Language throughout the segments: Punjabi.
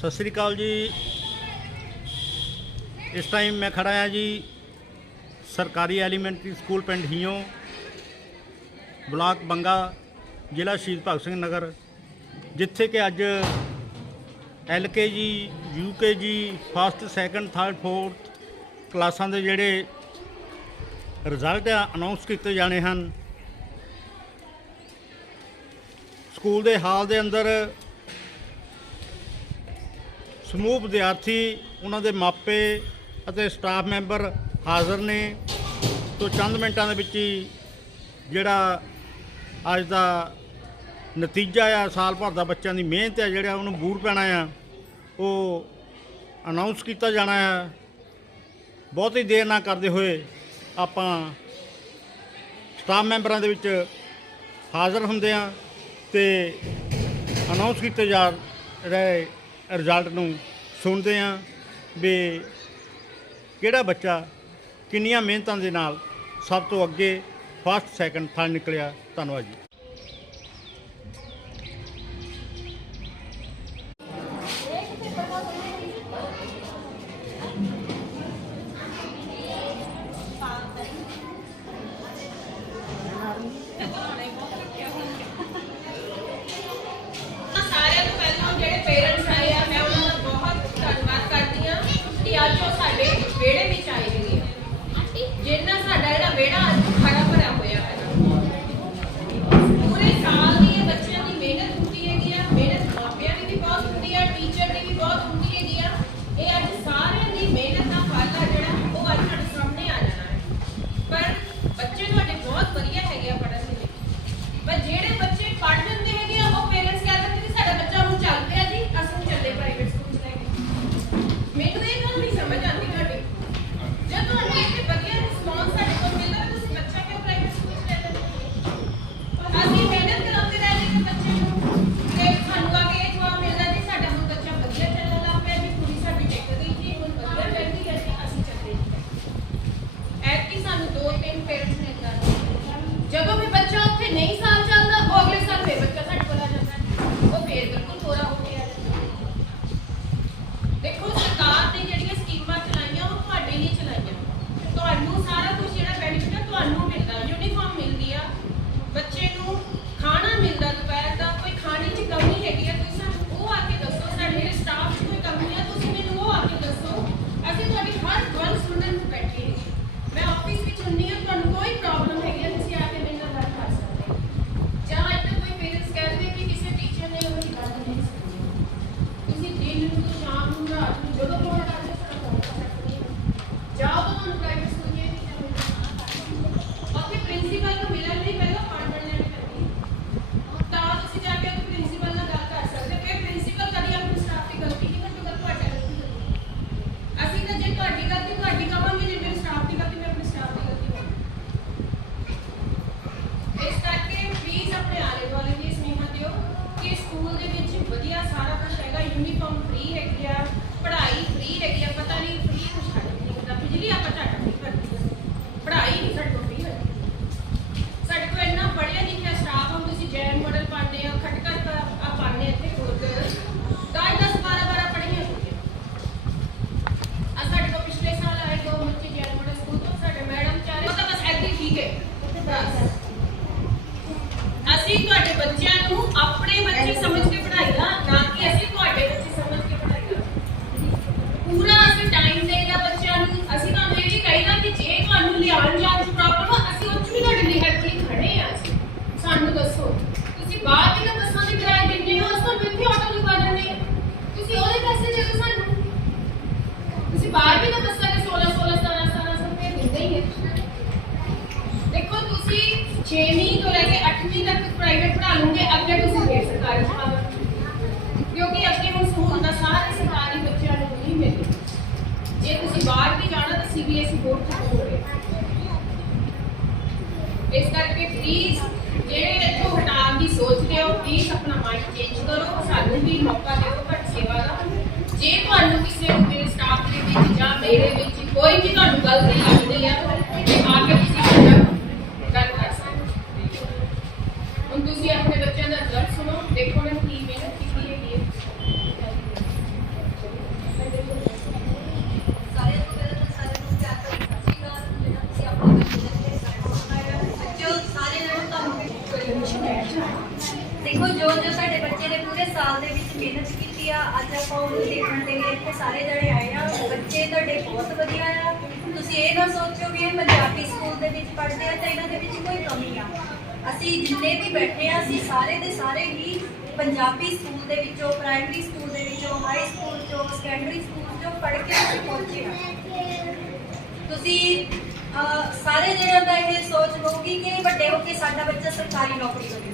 ਸਤਿ ਸ੍ਰੀ ਅਕਾਲ ਜੀ। ਇਸ ਟਾਈਮ ਮੈਂ ਖੜਾ ਆ ਜੀ ਸਰਕਾਰੀ ਐਲੀਮੈਂਟਰੀ ਸਕੂਲ ਪਿੰਡ ਹੀਓ, ਬਲਾਕ ਬੰਗਾ, ਜ਼ਿਲ੍ਹਾ ਸ਼ਹੀਦ ਭਗਤ ਸਿੰਘ ਨਗਰ, ਜਿੱਥੇ ਕਿ ਅੱਜ ਐੱਲ ਕੇ ਜੀ, ਯੂ ਕੇ ਜੀ ਫਸਟ ਸੈਕੰਡ ਥਰਡ ਫੋਰਥ ਕਲਾਸਾਂ ਦੇ ਜਿਹੜੇ ਰਿਜ਼ਲਟ ਆ ਅਨਾਉਂਸ ਕੀਤੇ ਜਾਣੇ ਹਨ। ਸਕੂਲ ਦੇ ਹਾਲ ਦੇ ਅੰਦਰ ਸਮੂਹ ਵਿਦਿਆਰਥੀ, ਉਹਨਾਂ ਦੇ ਮਾਪੇ ਅਤੇ ਸਟਾਫ ਮੈਂਬਰ ਹਾਜ਼ਰ ਨੇ। ਤੋਂ ਚੰਦ ਮਿੰਟਾਂ ਦੇ ਵਿੱਚ ਹੀ ਜਿਹੜਾ ਅੱਜ ਦਾ ਨਤੀਜਾ ਆ, ਸਾਲ ਭਰ ਦਾ ਬੱਚਿਆਂ ਦੀ ਮਿਹਨਤ ਆ, ਜਿਹੜਾ ਉਹਨੂੰ ਬੂਰ ਪੈਣਾ ਆ, ਉਹ ਅਨਾਉਂਸ ਕੀਤਾ ਜਾਣਾ ਆ। ਬਹੁਤ ਹੀ ਦੇਰ ਨਾਲ ਕਰਦੇ ਹੋਏ ਆਪਾਂ ਸਟਾਫ ਮੈਂਬਰਾਂ ਦੇ ਵਿੱਚ ਹਾਜ਼ਰ ਹੁੰਦੇ ਆ ਤੇ ਅਨਾਉਂਸ ਕੀਤੇ ਜਾ ਰਹੇ ਰਿਜ਼ਲਟ ਨੂੰ ਸੁਣਦੇ ਹਾਂ ਵੀ ਕਿਹੜਾ ਬੱਚਾ ਕਿੰਨੀਆਂ ਮਿਹਨਤਾਂ ਦੇ ਨਾਲ ਸਭ ਤੋਂ ਅੱਗੇ ਫਸਟ ਸੈਕੰਡ ਥਰਡ ਨਿਕਲਿਆ। ਧੰਨਵਾਦ ਜੀ। ਸੀਬੀਐਸਈ ਬੋਰਡ ਚ ਹੋ ਰਿਹਾ ਇਸ ਕਰਕੇ ਪਲੀਜ਼ ਜਿਹੜੇ ਇੱਥੋਂ ਹਟਾਉਣ ਦੀ ਸੋਚਦੇ ਹੋ ਪਲੀਜ਼ ਆਪਣਾ ਮਾਈਂਡ ਚੇਂਜ ਕਰੋ ਸਾਨੂੰ ਵੀ ਮੌਕਾ ਦਿਓ ਘੱਟ ਸੇਵਾ ਦਾ। ਜੇ ਤੁਹਾਨੂੰ ਕਿਸੇ ਮੇਰੇ ਸਟਾਫ ਦੇ ਵਿੱਚ ਜਾਂ ਮੇਰੇ ਵਿੱਚ ਕੋਈ ਵੀ ਤੁਹਾਨੂੰ ਗਲਤੀ ਲੱਗਦੀ ਹੈ ਤਾਂ ਨਾ ਸੋਚੋ ਵੀ ਇਹ ਪੰਜਾਬੀ ਸਕੂਲ ਦੇ ਵਿੱਚ ਪੜ੍ਹਦੇ ਆ ਤਾਂ ਇਹਨਾਂ ਦੇ ਵਿੱਚ ਕੋਈ ਕਮੀ ਆ। ਅਸੀਂ ਜਿੰਨੇ ਵੀ ਬੈਠੇ ਆ, ਅਸੀਂ ਸਾਰੇ ਦੇ ਸਾਰੇ ਹੀ ਪੰਜਾਬੀ ਸਕੂਲ ਦੇ ਵਿੱਚੋਂ ਪ੍ਰਾਇਮਰੀ ਸਕੂਲ ਦੇ ਵਿੱਚੋਂ ਹਾਈ ਸਕੂਲ ਚੋਂ ਸੈਕੰਡਰੀ ਸਕੂਲ ਚੋਂ ਪੜ੍ਹ ਕੇ ਅਸੀਂ ਪਹੁੰਚੇ ਆ। ਤੁਸੀਂ ਸਾਰੇ ਜਿਹੜਿਆਂ ਦਾ ਇਹ ਸੋਚ ਲਓਗੀ ਕਿ ਵੱਡੇ ਹੋ ਕੇ ਸਾਡਾ ਬੱਚਾ ਸਰਕਾਰੀ ਨੌਕਰੀ ਕਰੇ।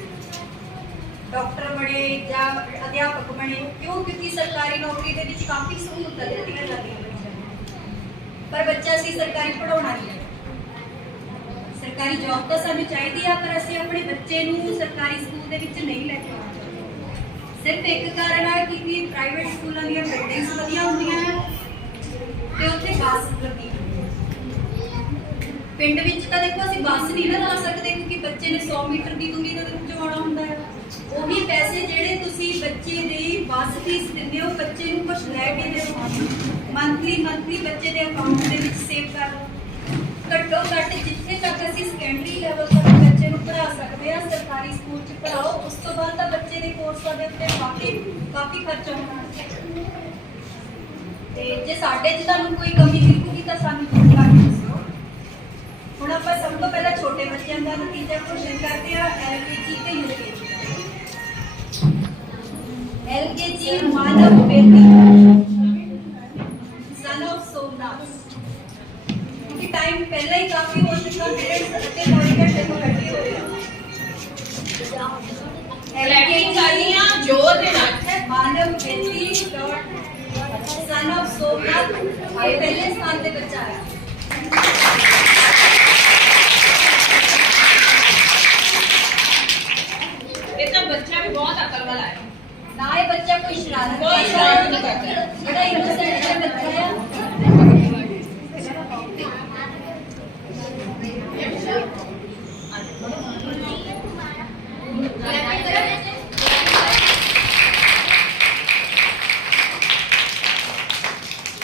ਡਾਕਟਰ ਬਣੇ ਜਾਂ ਅਧਿਆਪਕ ਬਣੇ, ਕਿਉਂ? ਕਿਉਂਕਿ ਸਰਕਾਰੀ ਨੌਕਰੀ ਦੇ ਵਿੱਚ ਕਾਫੀ ਸਹੂਲਤਾਂ ਦਿੱਤੀਆਂ ਜਾਂਦੀਆਂ ਪਰ ਬੱਚਾ ਅਸੀਂ ਸਰਕਾਰੀ ਪੜਾਉਣਾ ਨਹੀਂ ਸਰਕਾਰੀ ਜੌਬ ਤਾਂ ਸਾਨੂੰ ਚਾਹੀਦੀ ਆ, ਪਰ ਅਸੀਂ ਆਪਣੇ ਬੱਚੇ ਨੂੰ ਸਰਕਾਰੀ ਸਕੂਲ ਦੇ ਵਿੱਚ ਨਹੀਂ ਲੈ ਕੇ ਆਉਣਾ ਸਿਰਫ ਇੱਕ ਕਾਰਨ ਹੈ ਕਿ ਪ੍ਰਾਈਵੇਟ ਸਕੂਲਾਂ ਦੀਆਂ ਬਿਲਡਿੰਗਸ ਵਧੀਆ ਹੁੰਦੀਆਂ ਤੇ ਉੱਥੇ ਬੱਸ ਲੱਗੀ ਪਿੰਡ ਵਿੱਚ ਤਾਂ ਦੇਖੋ ਅਸੀਂ ਬੱਸ ਨਹੀਂ ਨਾ ਲਾ ਸਕਦੇ ਕਿਉਂਕਿ ਬੱਚੇ ਨੇ 100 ਮੀਟਰ ਦੀ ਦੂਰੀ ਦੇ ਵਿੱਚ ਆਉਣਾ ਹੁੰਦਾ ਹੈ ਉਹੀ ਪੈਸੇ ਜਿਹੜੇ ਤੁਸੀਂ ਬੱਚੇ ਦੀ ਬੱਸ ਫੀਸ ਦਿੰਦੇ ਹੋ, ਬੱਚੇ ਨੂੰ ਕੁਝ ਲੈ ਕੇ ਦੇ ਦਿਓ। ਮੰਥਲੀ ਮੰਥਲੀ ਬੱਚੇ ਦੇ ਅਕਾਊਂਟ ਦੇ ਵਿੱਚ ਸੇਵ ਕਰ ਲਓ। ਘੱਟੋ ਘੱਟ ਜਿੱਥੇ ਤੱਕ ਅਸੀਂ ਸੈਕੰਡਰੀ ਲੈਵਲ ਤੱਕ ਬੱਚੇ ਨੂੰ ਪੜ੍ਹਾ ਸਕਦੇ ਆ ਸਰਕਾਰੀ ਸਕੂਲ 'ਚ ਪੜਾਓ ਉਸ ਤੋਂ ਬਾਅਦ ਤਾਂ ਬੱਚੇ ਦੇ ਕੋਰਸਾਂ ਦੇ ਉੱਤੇ ਕਾਫੀ ਕਾਫੀ ਖਰਚਾ ਹੋਣਾ। ਤੇ ਜੇ ਸਾਡੇ 'ਚ ਤੁਹਾਨੂੰ ਕੋਈ ਕਮੀ ਦਿਖੂਗੀ ਤਾਂ ਸਾਨੂੰ ਫੋਨ ਕਰਕੇ ਦੱਸੋ ਹੁਣ ਆਪਾਂ ਸਭ ਤੋਂ ਪਹਿਲਾਂ ਛੋਟੇ ਬੱਚਿਆਂ ਦਾ ਨਤੀਜਾ ਘੋਸ਼ਿਤ ਕਰਦੇ ਆ ਐਲਕੇਜੀ ਤੇ ਯੂਕੇਜੀ ਐਲਕੇਜੀ ਮਾਨਵ ਬੇਦੀ ਕਿਉਂਕਿ ਟਾਈਮ ਪਹਿਲਾਂ ਹੀ ਕਾਫੀ ਹੋ ਚੁੱਕਾ ਪੇਰੈਂਟਸ ਅਤੇ ਪੌੜੀ ਘੰਟੇ ਤੋਂ ਇਕੱਠੇ ਹੋਏ ਆ ਲੈਟਿੰਗ ਕਰਨੀ ਆ ਜੋਰ ਦੇ ਨਾਲ ਹੈ ਮਾਨਵ ਬੇਦੀ ਡਾਟ ਸਨ ਆਫ ਸੋਮਨਾਥ ਇਹ ਪਹਿਲੇ ਸਥਾਨ ਤੇ ਬੱਚਾ ਹੈ ਇਹ ਤਾਂ ਬੱਚਾ ਵੀ ਬਹੁਤ ਅਕਲ ਵਾਲਾ ਹੈ ਨਾ ਇਹ ਬੱਚਾ ਕੋਈ ਸ਼ਰਾਰਤ ਕੋਈ ਸ਼ਰਾਰਤ ਨਹੀਂ ਕਰਦਾ। ਬੜਾ ਇਨੋਸੈਂਟ ਜਿਹਾ ਬੱਚਾ ਹੈ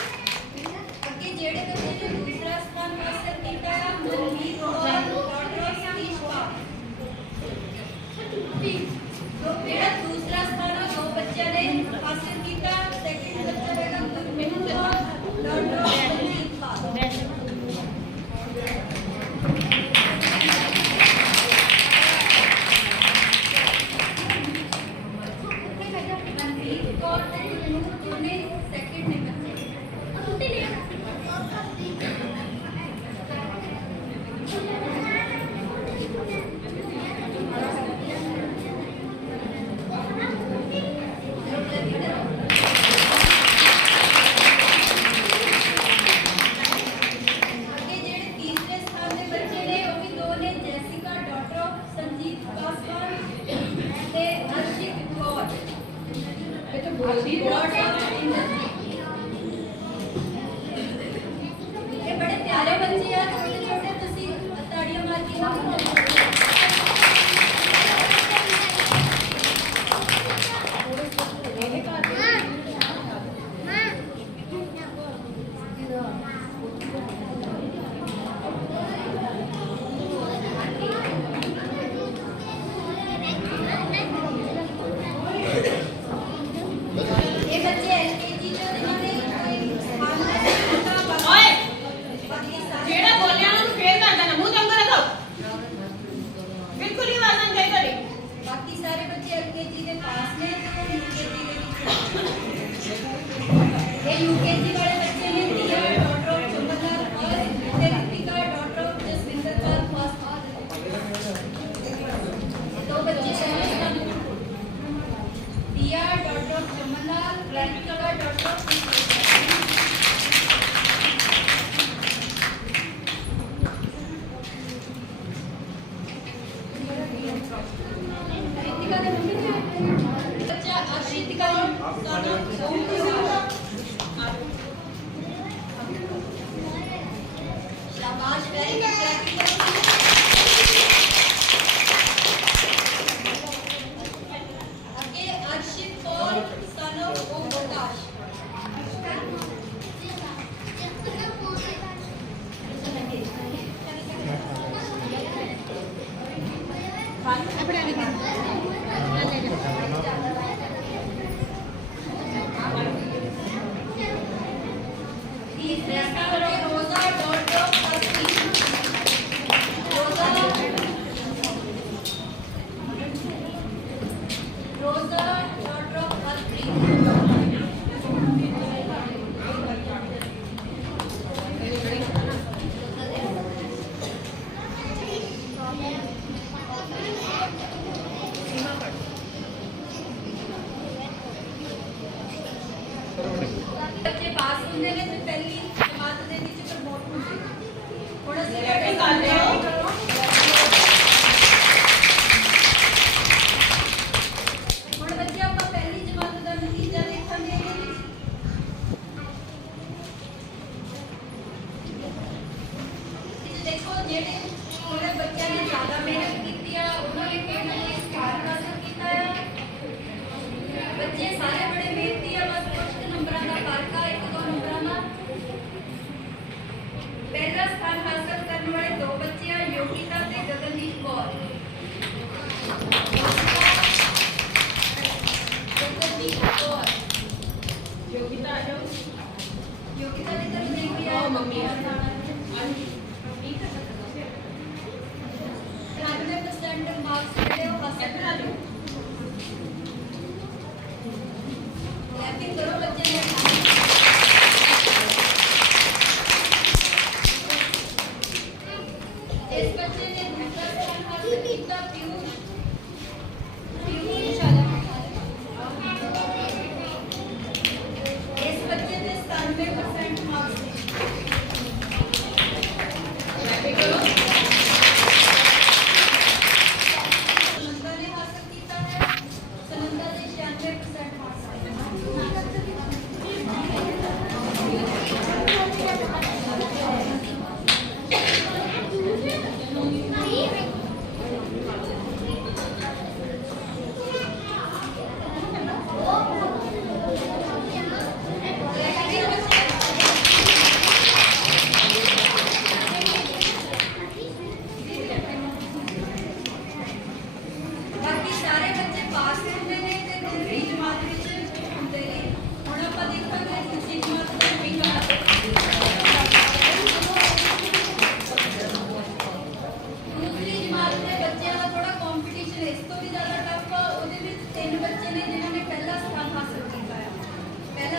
ਅੱਗੇ ਜਿਹੜੇ ਬੱਚੇ ਨੇ ਦੂਸਰਾ ਸਥਾਨ ਹਾਸਲ ਕੀਤਾ ਹੈ ਮਨਮੀਤ ਕੌਰ ਡਾਕਟਰ ਆਫ ਸਤੀਸ਼ ਪਾਲ ਜੋ ਜਿਹੜਾ ਦੂਸਰਾ ਸਥਾਨ ਆ ਦੋ ਬੱਚਿਆਂ ਨੇ ਹਾਸਲ ਕੀਤਾ ਸੈਕਿੰਡ ਬੱਚਾ ਹੈਗਾ ਗੁਰਮੀਤ ਕੌਰ ਡਾਕਟਰ ਆਫ ਸੰਜੀਤ ਪਾਲ ਮਨਮੀਤ ਕੌਰ ਤੇ ਗੁਰਮੀਤ ਦੋਨੇ ਸੈਕਿੰਡ ਨੇ ਬੱਚੇ ਅੱਗੇ ਜਿਹੜੇ ਤੀਸਰੇ ਸਥਾਨ ਦੇ ਬੱਚੇ ਨੇ ਉਹ ਵੀ ਦੋ ਨੇ Jessica daughter of Sanjeet Paswan ਤੇ ਅਰਸ਼ਿਤ ਕੌਰ ਇਹ ਤਾਂ ਬੱਚੇ ਐਲਕੇਜੀ ਦੇ ਪਾਸ ਨੇ ਤੇ ਯੂਕੇਜੀ ਦੇ ਵਿੱਚ ਇਹ ਬੱਚੇ ਪਾਸ ਹੁੰਦੇ ਨੇ ਤੇ ਪਹਿਲੀ ਜਮਾਤ ਦੇ ਵਿੱਚ ਪ੍ਰਮੋਟ ਹੁੰਦੇ ਹੁਣ ਅਸੀਂ ਇਹ ਗੱਲ ਕਰਦੇ ਹਾਂ।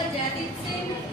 ਜੈਦੀਪ ਸਿੰਘ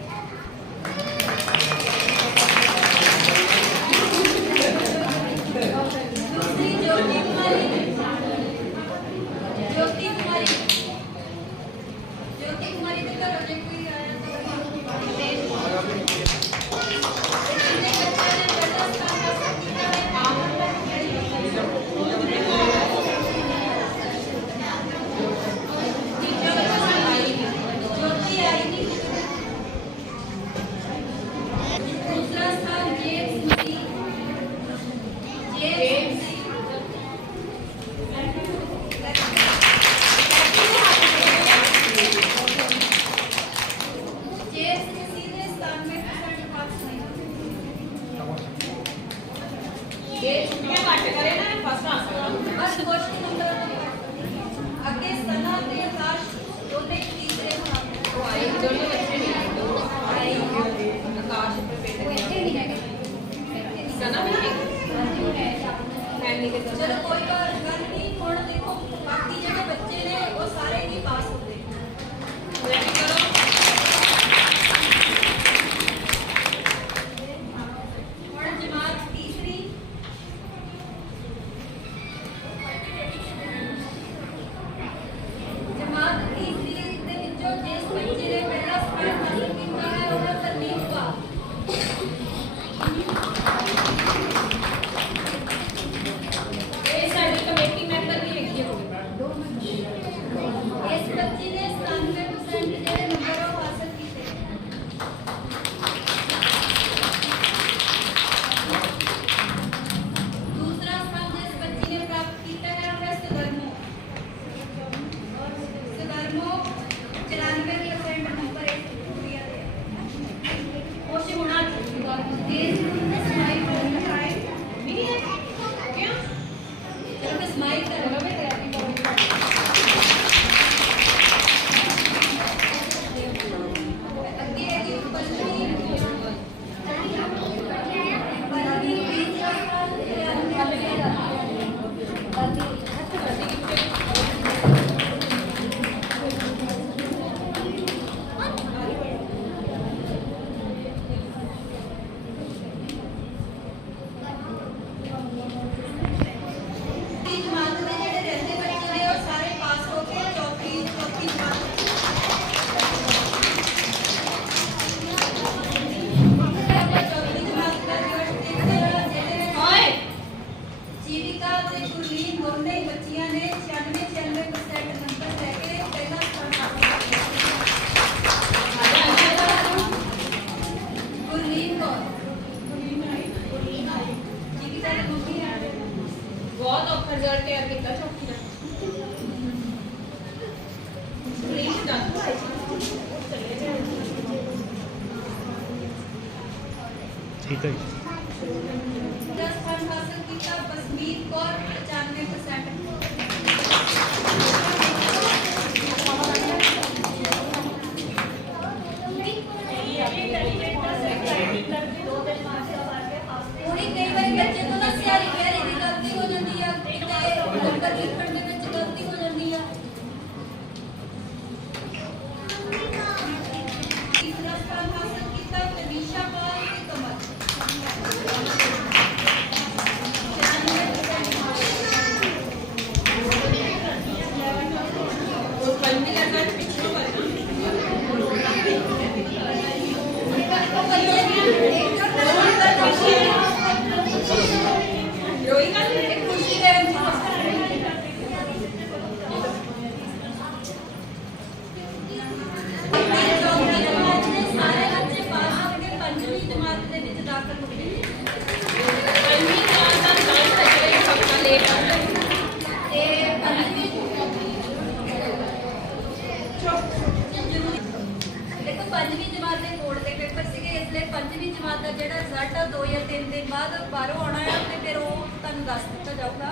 ਜਮਾਤ ਦੇ ਬੋਰਡ ਦੇ ਪੇਪਰ ਸੀਗੇ ਇਸ ਲਈ ਪੰਜਵੀਂ ਜਮਾਤ ਦਾ ਜਿਹੜਾ ਰਿਜ਼ਲਟ ਆ ਦੋ ਜਾਂ ਤਿੰਨ ਦਿਨ ਬਾਅਦ ਬਾਹਰੋਂ ਆਉਣਾ ਆ ਤੇ ਫਿਰ ਉਹ ਤੁਹਾਨੂੰ ਦੱਸ ਦਿੱਤਾ ਜਾਊਗਾ।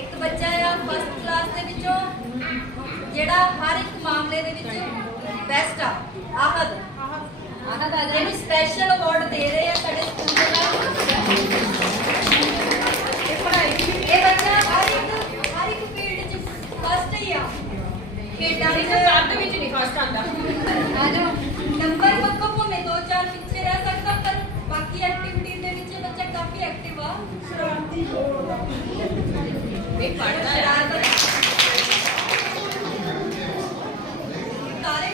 ਇੱਕ ਬੱਚਾ ਆ ਫਸਟ ਕਲਾਸ ਦੇ ਵਿੱਚੋਂ ਜਿਹੜਾ ਹਰ ਇੱਕ ਮਾਮਲੇ ਦੇ ਵਿੱਚ ਬੈਸਟ ਆ ਆਹਦ। ਆਹਦ ਆ ਜਿਹਨੂੰ ਸਪੈਸ਼ਲ ਅਵਾਰਡ ਦੇ ਰਹੇ ਆ ਸਾਡੇ ਸਕੂਲ ਦੇ ਨਾਲ। ਇਹ ਪੜ੍ਹਾਈ ਇਹ ਬੱਚਾ ਹਰ ਇੱਕ ਹਰ ਇੱਕ ਫੀਲਡ 'ਚ ਫਸਟ ਹੀ ਆ। ਖੇਡਾਂ ਇਸ ਵਿੱਚ ਕਾਰ ਦੇ ਵਿੱਚ ਨਹੀਂ ਫਸਟ ਆਂਦਾ ਆ ਜਾਓ। ਨੰਬਰ ਪੱਕਾ ਭਾਵੇਂ ਦੋ ਚਾਰ ਪਿੱਛੇ ਰਹਿ ਸਕਦਾ ਪਰ ਬਾਕੀ ਐਕਟੀਵਿਟੀ ਦੇ ਵਿੱਚ ਬੱਚਾ ਕਾਫੀ ਐਕਟਿਵ ਆ ਸ਼ਰਾਰਤੀ ਇਹ ਪੜਦਾ ਹੈ ਸਾਰੇ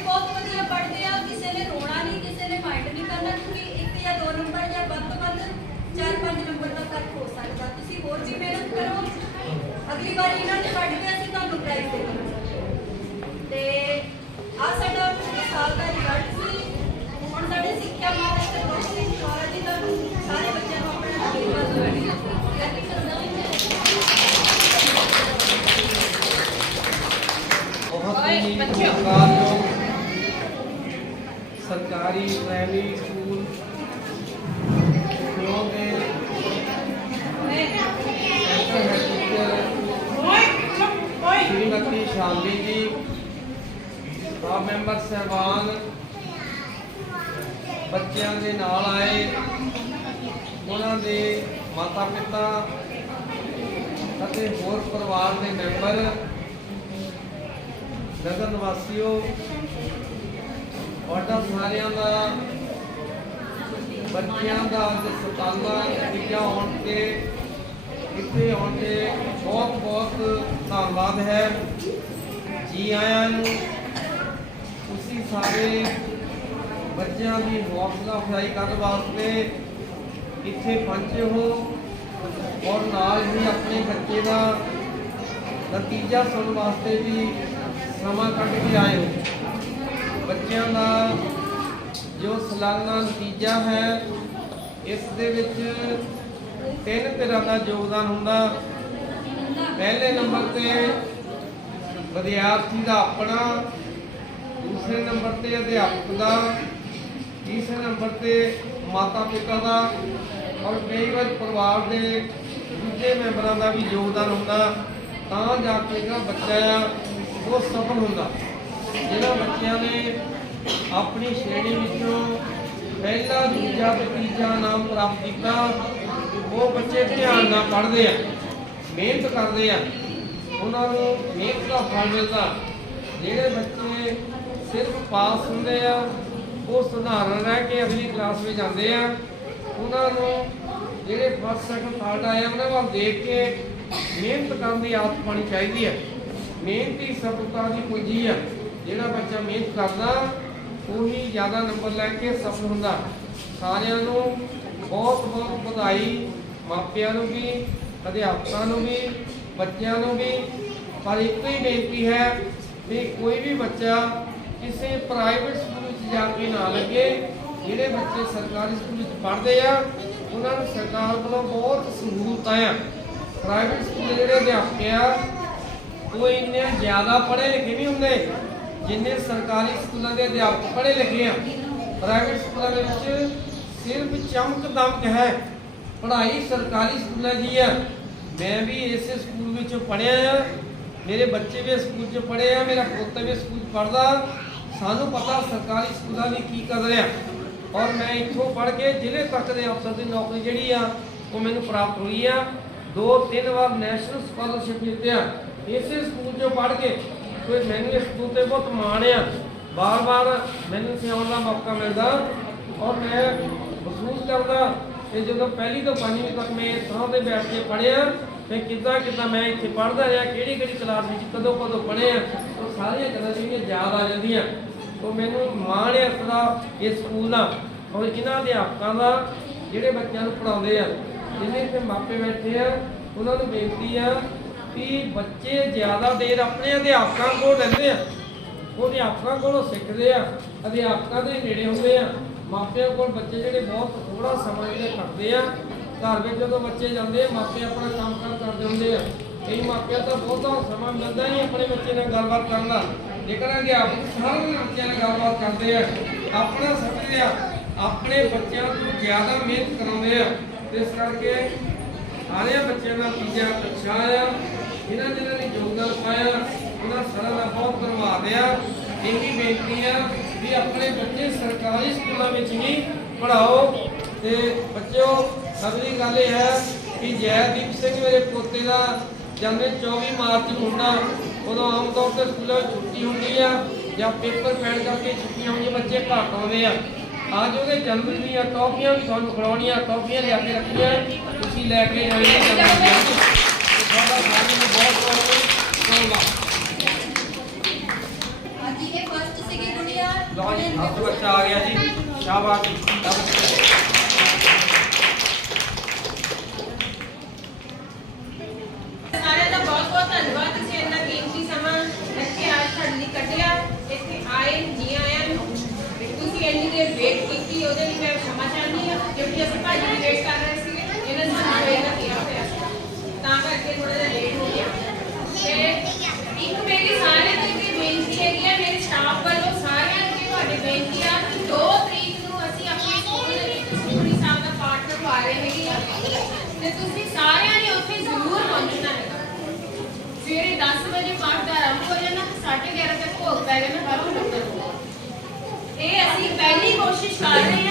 ਬੱਚਿਆਂ ਦੇ ਨਾਲ ਆਏ। ਉਹਨਾਂ ਦੇ ਮਾਤਾ ਪਿਤਾ ਅਤੇ ਹੋਰ ਪਰਿਵਾਰ ਦੇ ਮੈਂਬਰ, ਨਗਰ ਨਿਵਾਸੀਓ ਤੁਹਾਡਾ ਸਾਰਿਆਂ ਦਾ, ਬੱਚਿਆਂ ਦਾ ਅੱਜ ਸਤਾਨਾ ਨਤੀਜਾ ਆਉਣ ਤੇ, ਇੱਥੇ ਆਉਣ ਤੇ ਬਹੁਤ ਬਹੁਤ ਧੰਨਵਾਦ ਹੈ। ਜੀ ਆਇਆਂ ਨੂੰ ਤੁਸੀਂ ਸਾਰੇ ਬੱਚਿਆਂ ਦੀ ਹੌਸਲਾ ਅਫਜ਼ਾਈ ਕਰਨ ਵਾਸਤੇ ਇੱਥੇ ਪਹੁੰਚੇ ਹੋ ਔਰ ਨਾਲ ਹੀ ਆਪਣੇ ਬੱਚੇ ਦਾ ਨਤੀਜਾ ਸੁਣਨ ਵਾਸਤੇ ਵੀ ਸਮਾਂ ਕੱਢ ਕੇ ਆਏ ਹੋ। ਬੱਚਿਆਂ ਦਾ ਜੋ ਸਾਲਾਨਾ ਨਤੀਜਾ ਹੈ, ਇਸ ਦੇ ਵਿੱਚ ਤਿੰਨ ਤਰ੍ਹਾਂ ਦਾ ਯੋਗਦਾਨ ਹੁੰਦਾ। ਪਹਿਲੇ ਨੰਬਰ ਤੇ ਵਿਦਿਆਰਥੀ ਦਾ ਆਪਣਾ, ਦੂਸਰੇ ਨੰਬਰ ਤੇ ਅਧਿਆਪਕ ਦਾ ਤੀਸਰੇ ਨੰਬਰ ਤੇ ਮਾਤਾ ਪਿਤਾ ਦਾ ਔਰ ਕਈ ਵਾਰ ਪਰਿਵਾਰ ਦੇ ਦੂਜੇ ਮੈਂਬਰਾਂ ਦਾ ਵੀ ਯੋਗਦਾਨ ਹੁੰਦਾ, ਤਾਂ ਜਾ ਕੇ ਜਿਹੜਾ ਬੱਚਾ ਆ, ਉਹ ਸਫਲ ਹੁੰਦਾ। ਜਿਹਨਾਂ ਬੱਚਿਆਂ ਨੇ ਆਪਣੀ ਸ਼੍ਰੇਣੀ ਵਿੱਚੋਂ ਪਹਿਲਾ, ਦੂਜਾ ਤੇ ਤੀਜਾ ਨਾਮ ਪ੍ਰਾਪਤ ਕੀਤਾ, ਉਹ ਬੱਚੇ ਧਿਆਨ ਨਾਲ ਪੜ੍ਹਦੇ ਆ, ਮਿਹਨਤ ਕਰਦੇ ਆ। ਉਹਨਾਂ ਨੂੰ ਮਿਹਨਤ ਦਾ ਫਲ ਮਿਲਦਾ। ਜਿਹੜੇ ਬੱਚੇ ਸਿਰਫ ਪਾਸ ਹੁੰਦੇ ਆ ਉਹ ਸਧਾਰਨ ਰਹਿ ਕੇ ਅਗਲੀ ਕਲਾਸ ਵਿੱਚ ਜਾਂਦੇ ਆ ਉਹਨਾਂ ਨੂੰ ਜਿਹੜੇ ਫਸਟ ਸੈਕੰਡ ਥਰਡ ਆਏ ਆ, ਉਹਨਾਂ ਵੱਲ ਦੇਖ ਕੇ ਮਿਹਨਤ ਕਰਨ ਦੀ ਆਦਤ ਪਾਣੀ ਚਾਹੀਦੀ ਹੈ। ਮਿਹਨਤ ਹੀ ਸਫਲਤਾ ਦੀ ਕੁੰਜੀ ਹੈ ਜਿਹੜਾ ਬੱਚਾ ਮਿਹਨਤ ਕਰਦਾ ਉਹੀ ਜ਼ਿਆਦਾ ਨੰਬਰ ਲੈ ਕੇ ਸਫਲ ਹੁੰਦਾ। ਸਾਰਿਆਂ ਨੂੰ ਬਹੁਤ ਬਹੁਤ ਵਧਾਈ ਮਾਪਿਆਂ ਨੂੰ ਵੀ ਅਧਿਆਪਕਾਂ ਨੂੰ ਵੀ ਬੱਚਿਆਂ ਨੂੰ ਵੀ। ਪਰ ਇੱਕੋ ਹੀ ਬੇਨਤੀ ਹੈ ਕਿ ਕੋਈ ਵੀ ਬੱਚਾ ਕਿਸੇ ਪ੍ਰਾਈਵੇਟ ਸਕੂਲ ਵਿੱਚ ਜਾ ਕੇ ਨਾ ਲੱਗੇ। ਜਿਹੜੇ ਬੱਚੇ ਸਰਕਾਰੀ ਸਕੂਲ ਵਿੱਚ ਪੜ੍ਹਦੇ ਆ, ਉਹਨਾਂ ਨੂੰ ਸਰਕਾਰ ਵੱਲੋਂ ਬਹੁਤ ਸਹੂਲਤਾਂ ਆ। ਪ੍ਰਾਈਵੇਟ ਸਕੂਲ ਜਿਹੜੇ ਅਧਿਆਪਕ ਆ, ਉਹ ਇੰਨੇ ਜ਼ਿਆਦਾ ਪੜ੍ਹੇ ਲਿਖੇ ਨਹੀਂ ਹੁੰਦੇ, ਜਿੰਨੇ ਸਰਕਾਰੀ ਸਕੂਲਾਂ ਦੇ ਅਧਿਆਪਕ ਪੜ੍ਹੇ ਲਿਖੇ ਆ। ਪ੍ਰਾਈਵੇਟ ਸਕੂਲਾਂ ਦੇ ਵਿੱਚ ਸਿਰਫ ਚਮਕ ਦਮਕ ਹੈ, ਪੜ੍ਹਾਈ ਸਰਕਾਰੀ ਸਕੂਲਾਂ ਦੀ ਆ। ਮੈਂ ਵੀ ਇਸੇ ਸਕੂਲ ਵਿੱਚ ਪੜ੍ਹਿਆ ਆ। ਮੇਰੇ ਬੱਚੇ ਵੀ ਇਸ ਸਕੂਲ 'ਚ ਪੜ੍ਹੇ ਆ, ਮੇਰਾ ਪੁੱਤ ਵੀ ਸਕੂਲ ਪੜ੍ਹਦਾ। ਸਾਨੂੰ ਪਤਾ ਸਰਕਾਰੀ ਸਕੂਲਾਂ ਦੀ ਕੀ ਕਦਰ ਆ। ਔਰ ਮੈਂ ਇੱਥੋਂ ਪੜ੍ਹ ਕੇ ਜ਼ਿਲ੍ਹੇ ਤੱਕ ਦੇ ਅਫਸਰ ਦੀ ਨੌਕਰੀ ਜਿਹੜੀ ਆ, ਉਹ ਮੈਨੂੰ ਪ੍ਰਾਪਤ ਹੋਈ ਆ। ਦੋ ਤਿੰਨ ਵਾਰ ਨੈਸ਼ਨਲ ਸਕਾਲਰਸ਼ਿਪ ਜਿੱਤਿਆ ਇਸੇ ਸਕੂਲ 'ਚੋਂ ਪੜ੍ਹ ਕੇ ਕੋਈ ਮੈਨੂੰ ਇਸ ਸਕੂਲ ਤੇ ਬਹੁਤ ਮਾਣ ਆ। ਬਾਰ-ਬਾਰ ਮੈਨੂੰ ਸਿਆਉਣ ਦਾ ਮੌਕਾ ਮਿਲਦਾ। ਔਰ ਮੈਂ ਮਹਿਸੂਸ ਕਰਦਾ ਕਿ ਜਦੋਂ ਪਹਿਲੀ ਤੋਂ ਪੰਜਵੀਂ ਤੱਕ ਮੈਂ ਇਸ ਥਾਂ ਤੇ ਬੈਠ ਕੇ ਪੜ੍ਹਿਆ ਤੇ ਕਿੱਦਾਂ ਕਿੱਦਾਂ ਮੈਂ ਇੱਥੇ ਪੜ੍ਹਦਾ ਰਿਹਾ, ਕਿਹੜੀ ਕਿਹੜੀ ਕਲਾਸ ਵਿੱਚ ਕਦੋਂ ਕਦੋਂ ਪੜ੍ਹਿਆ ਉਹ ਸਾਰੀਆਂ ਗੱਲਾਂ ਜਿਹੜੀਆਂ ਯਾਦ ਆ ਜਾਂਦੀਆਂ। ਉਹ ਮੈਨੂੰ ਮਾਣ ਹੈ ਇਸ ਦਾ ਇਸ ਸਕੂਲ ਦਾ ਔਰ ਇਹਨਾਂ ਅਧਿਆਪਕਾਂ ਦਾ, ਜਿਹੜੇ ਬੱਚਿਆਂ ਨੂੰ ਪੜਾਉਂਦੇ ਆ, ਜਿੰਨੇ ਇੱਥੇ ਮਾਪੇ ਬੈਠੇ ਆ, ਉਹਨਾਂ ਨੂੰ ਬੇਨਤੀ ਆ ਕਿ ਬੱਚੇ ਜ਼ਿਆਦਾ ਦੇਰ ਆਪਣੇ ਅਧਿਆਪਕਾਂ ਕੋਲ ਰਹਿੰਦੇ ਆ। ਉਹ ਅਧਿਆਪਕਾਂ ਕੋਲੋਂ ਸਿੱਖਦੇ ਆ, ਅਧਿਆਪਕਾਂ ਦੇ ਨੇੜੇ ਹੁੰਦੇ ਆ। ਮਾਪਿਆਂ ਕੋਲ ਬੱਚੇ ਜਿਹੜੇ ਬਹੁਤ ਥੋੜਾ ਸਮਾਂ ਜਿਹੜੇ ਕੱਟਦੇ ਆ, ਘਰ ਵਿੱਚ ਜਦੋਂ ਬੱਚੇ ਜਾਂਦੇ ਆ, ਮਾਪੇ ਆਪਣਾ ਕੰਮ ਕਾਰ ਕਰਦੇ ਹੁੰਦੇ ਆ। ਕਈ ਮਾਪਿਆਂ ਤਾਂ ਬਹੁਤਾ ਸਮਾਂ ਮਿਲਦਾ ਨਹੀਂ ਆਪਣੇ ਬੱਚੇ ਨਾਲ ਗੱਲਬਾਤ ਕਰਨ ਦਾ। ਜੇਕਰ ਅਧਿਆਪਕ ਸਾਰਿਆਂ ਬੱਚਿਆਂ ਨਾਲ ਗੱਲਬਾਤ ਕਰਦੇ ਆ। ਆਪਣਾ ਸਮਝਦੇ ਆ, ਆਪਣੇ ਬੱਚਿਆਂ ਤੋਂ ਜ਼ਿਆਦਾ ਮਿਹਨਤ ਕਰਾਉਂਦੇ ਆ। ਇਸ ਕਰਕੇ ਸਾਰਿਆਂ ਬੱਚਿਆਂ ਦਾ ਤੀਜਾ ਅੱਛਾ ਆ ਇਹਨਾਂ ਜਿਹਨਾਂ ਨੇ ਯੋਗਦਾਨ ਪਾਇਆ, ਉਹਨਾਂ ਸਾਰਿਆਂ ਦਾ ਬਹੁਤ ਧੰਨਵਾਦ ਆ। ਇਹ ਬੇਨਤੀ ਆ ਵੀ ਆਪਣੇ ਬੱਚੇ ਸਰਕਾਰੀ ਸਕੂਲਾਂ ਵਿੱਚ ਹੀ ਪੜਾਓ ਤੇ ਬੱਚਿਓ ਅਗਲੀ ਗੱਲ ਇਹ ਹੈ ਕਿ ਜੈਦੀਪ ਸਿੰਘ ਮੇਰੇ ਪੋਤੇ ਦਾ ਜਨਮ 24 ਮਾਰਚ ਨੂੰ ਹੁੰਦਾ। ਉਦੋਂ ਆਮ ਤੌਰ ਤੇ ਸਕੂਲਾਂ ਵਿੱਚ ਛੁੱਟੀ ਹੁੰਦੀ ਆ ਜਾਂ ਪੇਪਰ ਪੈਣ ਕਰਕੇ ਛੁੱਟੀਆਂ ਹੁੰਦੀਆਂ ਬੱਚੇ ਘੱਟ ਆਉਂਦੇ ਆ। ਅੱਜ ਉਹਦੇ ਜਨਮ ਦੀਆਂ ਟੌਫੀਆਂ ਵੀ ਤੁਹਾਨੂੰ ਖਿਲਾਉਣੀਆਂ ਟੌਫੀਆਂ ਲਿਆ ਕੇ ਰੱਖੀਆਂ ਤੁਸੀਂ ਲੈ ਕੇ ਤੇ ਤੁਹਾਡਾ ਸਾਰਿਆਂ ਨੂੰ ਬਹੁਤ ਬਹੁਤ ਧੰਨਵਾਦ। ਹਾਂਜੀ ਇਹ ਫਸਟ ਸੀਗੀ ਗੁੜੀਆ। ਲਓ ਜੀ ਹੱਥ ਬੱਚਾ ਆ ਗਿਆ ਜੀ ਸ਼ਾਬਾਸ਼। ਸਾਰਿਆਂ ਦਾ ਬਹੁਤ ਬਹੁਤ ਧੰਨਵਾਦ ਤੁਸੀਂ ਇੰਨਾ ਕੀਮਤੀ ਸਮਾਂ ਇੱਥੇ ਅੱਜ ਸਾਡੇ ਲਈ ਕੱਢਿਆ ਇੱਥੇ ਆਏ ਜੀ ਆਇਆਂ ਨੂੰ ਤੁਸੀਂ ਇੰਨੀ ਦੇਰ ਵੇਟ ਕੀਤੀ, ਉਹਦੇ ਲਈ ਮੈਂ ਸ਼ਮਾ ਚਾਹੁੰਦੀ ਹਾਂ, ਕਿਉਂਕਿ ਅਸੀਂ ਭਾਜੀ ਦੀ ਵੇਟ ਕਰ ਰਹੇ ਸੀ ਇਹਨਾਂ ਨੂੰ ਸਾਨੂੰ ਇਹਨਾਂ ਕੀ ਹੋਇਆ ਤਾਂ ਕਰਕੇ ਥੋੜਾ ਜਿਹਾ ਲੇਟ ਹੋ ਗਿਆ। ਤੇ ਇੱਕ ਮੇਰੀ ਸਾਰੇ ਦੀ ਵੀ ਬੇਨਤੀ ਹੈਗੀ ਆ, ਮੇਰੇ ਸਟਾਫ ਵੱਲੋਂ ਸਾਰਿਆਂ ਨੂੰ ਤੁਹਾਡੀ ਬੇਨਤੀ ਆ ਕਿ 2 ਤਰੀਕ ਨੂੰ ਅਸੀਂ ਆਪਣੀ ਸਕੂਲ ਦੇ ਵਿੱਚ ਸੁਖੜੀ ਸਾਹਿਬ ਦਾ ਪਾਠ ਕਰਵਾ ਰਹੇ ਹੈਗੇ ਆ। ਤੇ ਤੁਸੀਂ ਸਾਰਿਆਂ ਨੇ ਉੱਥੇ ਜ਼ਰੂਰ ਪਹੁੰਚਣਾ ਹੈ। ਸਵੇਰੇ 10 ਵਜੇ ਪਾਠ ਦਾ ਆਰੰਭ ਹੋ ਜਾਣਾ 11:30 ਤੱਕ ਭੋਗ ਪੈ ਜਾਣਾ ਕਰੋ ਅਸੀਂ ਪਹਿਲੀ ਕੋਸ਼ਿਸ਼ ਕਰ ਰਹੇ